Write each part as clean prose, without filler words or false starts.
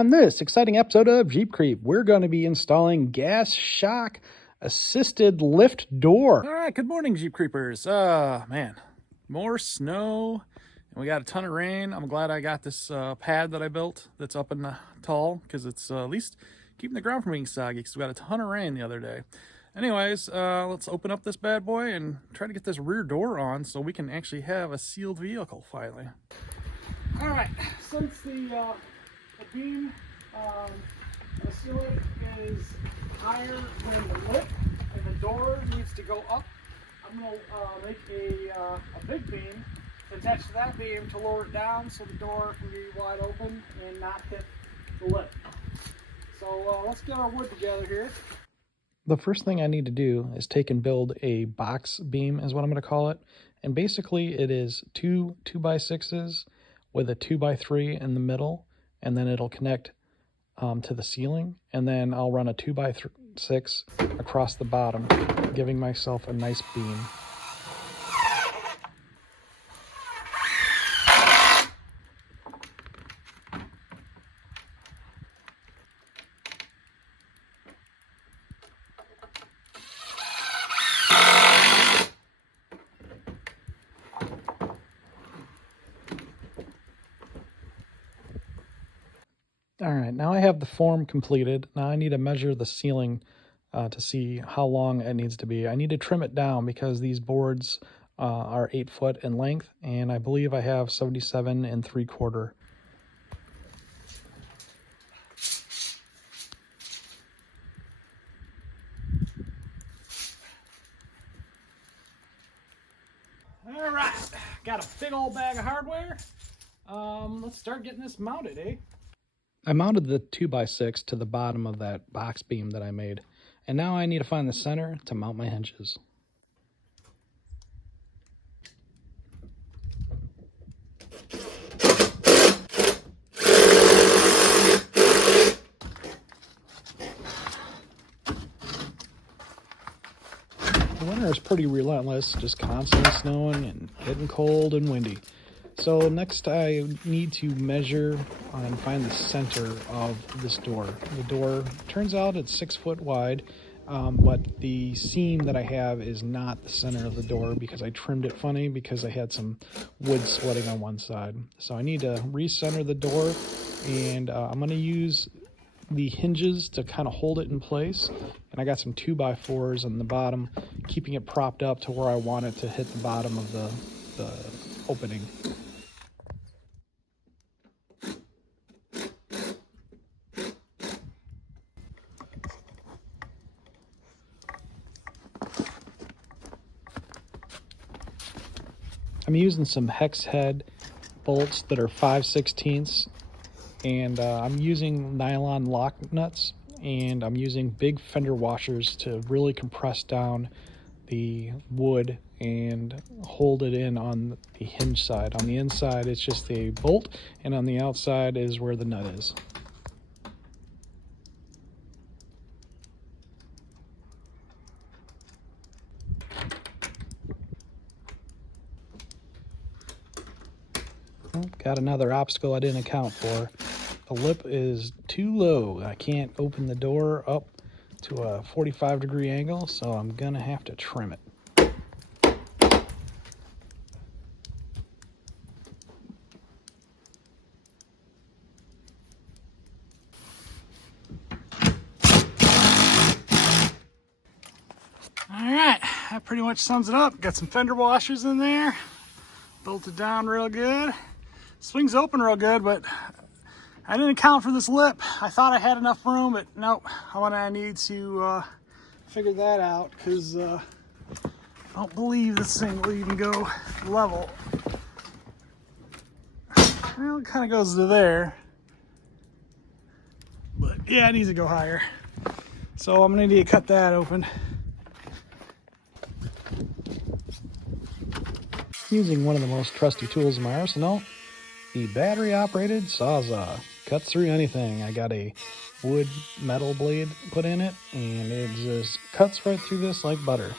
On this exciting episode of Jeep Creep, we're going to be installing gas shock assisted lift door. All right, good morning, Jeep Creepers. Man, more snow, and we got a ton of rain. I'm glad I got this pad that I built that's up and tall, because it's at least keeping the ground from being soggy, because we got a ton of rain the other day. Anyways, let's open up this bad boy and try to get this rear door on so we can actually have a sealed vehicle finally. All right, since the beam the ceiling is higher than the lip and the door needs to go up, I'm going to make a big beam to attach to that beam to lower it down so the door can be wide open and not hit the lip. So let's get our wood together here. The first thing I need to do is take and build a box beam, is what I'm going to call it. And basically it is two 2x6s with a 2x3 in the middle, and then it'll connect to the ceiling, and then I'll run a 2x6 across the bottom, giving myself a nice beam. All right, now I have the form completed. Now I need to measure the ceiling to see how long it needs to be. I need to trim it down because these boards are 8 foot in length, and I believe I have 77 3/4. All right, got a big old bag of hardware. Let's start getting this mounted, eh? I mounted the 2x6 to the bottom of that box beam that I made, and now I need to find the center to mount my hinges. The winter is pretty relentless, just constantly snowing and getting cold and windy. So next I need to measure and find the center of this door. The door turns out it's 6 foot wide, but the seam that I have is not the center of the door because I trimmed it funny because I had some wood splitting on one side. So I need to recenter the door, and I'm going to use the hinges to kind of hold it in place. And I got some 2x4s on the bottom, keeping it propped up to where I want it to hit the bottom of the opening. I'm using some hex head bolts that are 5/16, and I'm using nylon lock nuts, and I'm using big fender washers to really compress down the wood and hold it in on the hinge side. On the inside it's just a bolt, and on the outside is where the nut is. Got another obstacle I didn't account for. The lip is too low. I can't open the door up to a 45-degree angle, so I'm gonna have to trim it. All right, that pretty much sums it up. Got some fender washers in there, bolted down real good. Swings open real good, but I didn't account for this lip. I thought I had enough room, but nope. I need to figure that out, because I don't believe this thing will even go level. Well, it kind of goes to there, but yeah, it needs to go higher. So I'm gonna need to cut that open. Using one of the most trusty tools in my arsenal, the battery-operated Sawzall. Cuts through anything. I got a wood metal blade put in it, and it just cuts right through this like butter.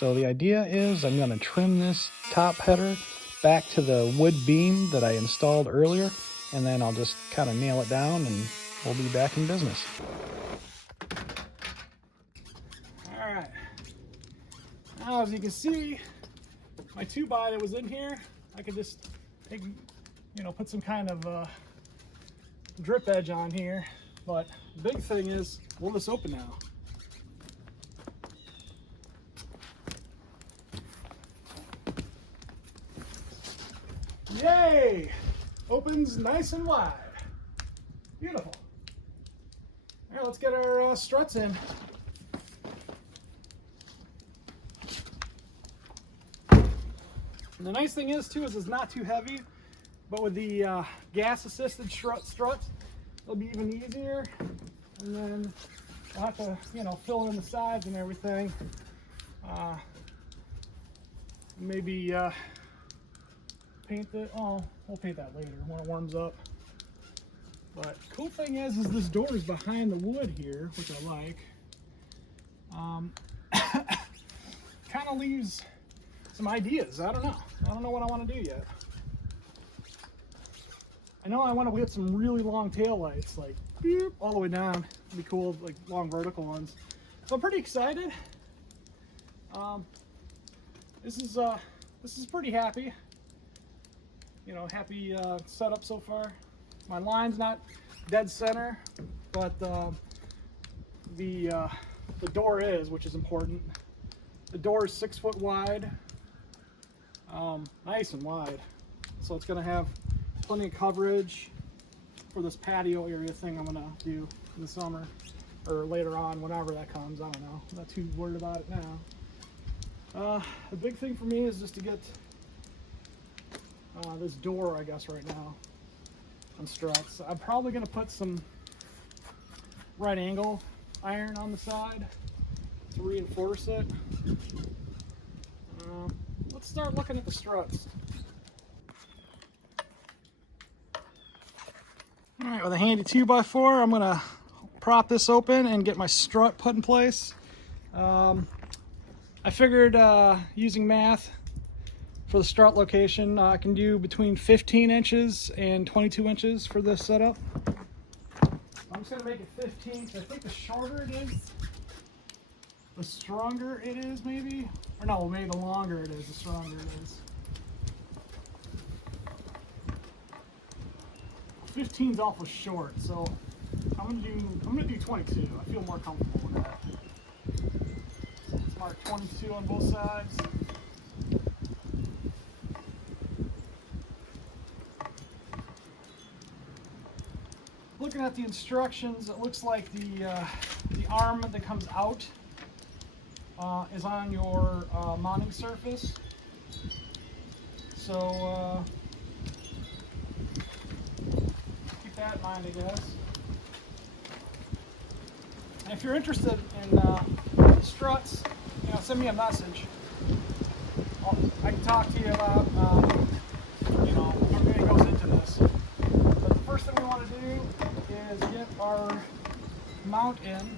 So the idea is I'm going to trim this top header back to the wood beam that I installed earlier, and then I'll just kind of nail it down and we'll be back in business. All right. Now, as you can see, my 2x that was in here, I could just take, put some kind of drip edge on here. But the big thing is, will this open now? Yay! Opens nice and wide. Beautiful. All right, let's get our struts in. And the nice thing is too is it's not too heavy, but with the gas-assisted struts, it'll be even easier. And then we'll have to, fill in the sides and everything. Maybe paint it. Oh, we'll paint that later when it warms up. But cool thing is this door is behind the wood here, which I like. Kind of leaves some ideas. I don't know what I want to do yet. I know I want to get some really long tail lights, like beep, all the way down. It'd be cool, like long vertical ones. So I'm pretty excited. This is pretty happy. Happy setup so far. My line's not dead center, but the door is, which is important. The door is 6 foot wide, nice and wide. So it's going to have plenty of coverage for this patio area thing I'm going to do in the summer or later on, whenever that comes. I don't know. I'm not too worried about it now. The big thing for me is just to get this door, I guess, right now on struts. I'm probably going to put some right angle iron on the side to reinforce it. Let's start looking at the struts. All right, with a handy 2x4, I'm gonna prop this open and get my strut put in place. I figured using math for the strut location, I can do between 15 inches and 22 inches for this setup. I'm just gonna make it 15, because I think the shorter it is, the stronger it is, maybe? Or no, maybe the longer it is, the stronger it is. 15's awful short, so I'm gonna do 22. I feel more comfortable with that. So let's mark 22 on both sides. Looking at the instructions, it looks like the arm that comes out is on your mounting surface. So keep that in mind, I guess. And if you're interested in struts, send me a message. I can talk to you about everything that goes into this. But the first thing we want to do is get our mount in. I'm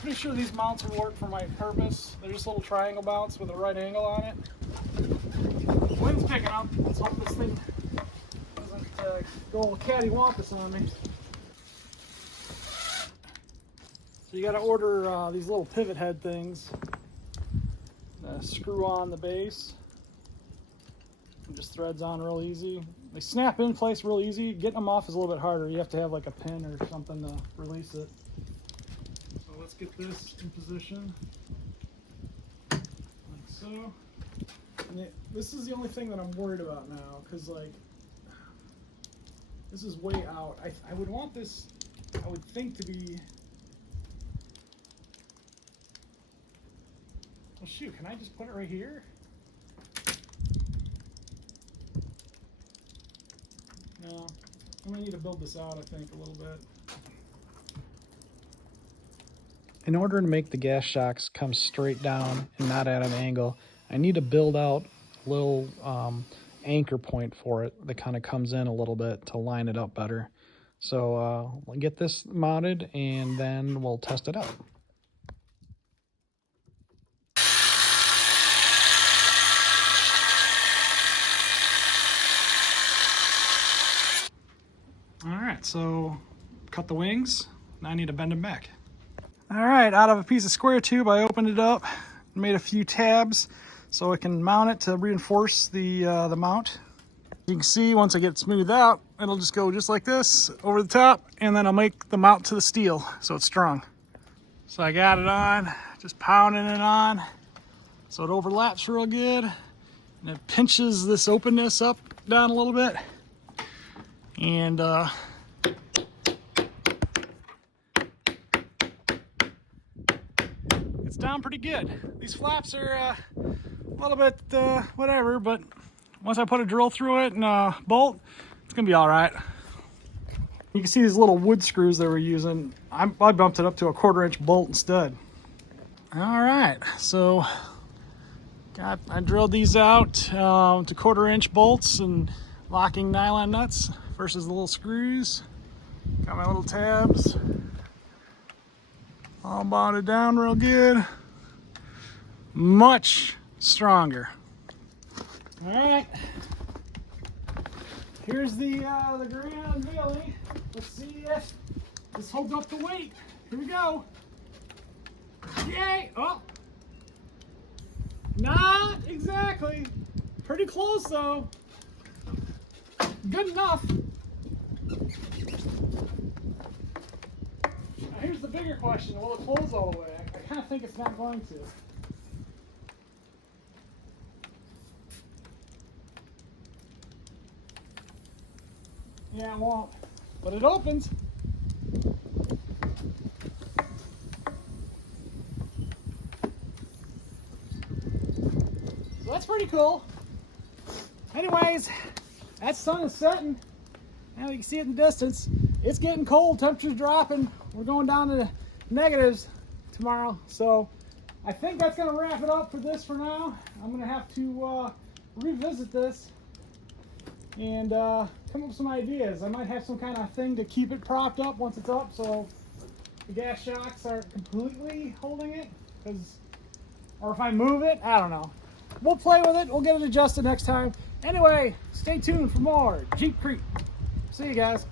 pretty sure these mounts will work for my purpose. They're just little triangle mounts with a right angle on it. The wind's picking up. Let's hope this thing doesn't go all cattywampus on me. So you got to order these little pivot head things. Screw on the base. It just threads on real easy. They snap in place real easy. Getting them off is a little bit harder. You have to have like a pin or something to release it. So let's get this in position, like so. And this is the only thing that I'm worried about now, because like this is way out. I would want this, I would think, to be. Well, shoot, can I just put it right here? No, I'm gonna need to build this out, I think, a little bit. In order to make the gas shocks come straight down and not at an angle, I need to build out a little anchor point for it that kind of comes in a little bit to line it up better. So we'll get this mounted and then we'll test it out. All right, so cut the wings. Now I need to bend them back. All right, out of a piece of square tube, I opened it up, made a few tabs so I can mount it to reinforce the mount. You can see once I get it smoothed out, it'll just go just like this over the top, and then I'll make the mount to the steel so it's strong. So I got it on, just pounding it on so it overlaps real good, and it pinches this openness up down a little bit, and it's down pretty good. These flaps are a little bit whatever, but once I put a drill through it and a bolt, it's gonna be all right. You can see these little wood screws that we're using. I bumped it up to a 1/4-inch bolt instead. All right, so I drilled these out to 1/4-inch bolts and locking nylon nuts versus the little screws. Got my little tabs all bonded down real good. Much stronger. All right, here's the grand unveiling. Let's see if this holds up the weight. Here we go. Yay! Oh, not exactly. Pretty close though. Good enough. Now here's the bigger question: will it close all the way? I kind of think it's not going to. Yeah, it won't, but it opens. So that's pretty cool. Anyways, that sun is setting. Now you can see it in the distance. It's getting cold, temperature's dropping. We're going down to the negatives tomorrow. So I think that's gonna wrap it up for this for now. I'm gonna have to revisit this and come up with some ideas. I might have some kind of thing to keep it propped up once it's up so the gas shocks aren't completely holding it, or if I move it, I don't know. We'll play with it, we'll get it adjusted next time. Anyway, stay tuned for more Jeep Creep. See you guys.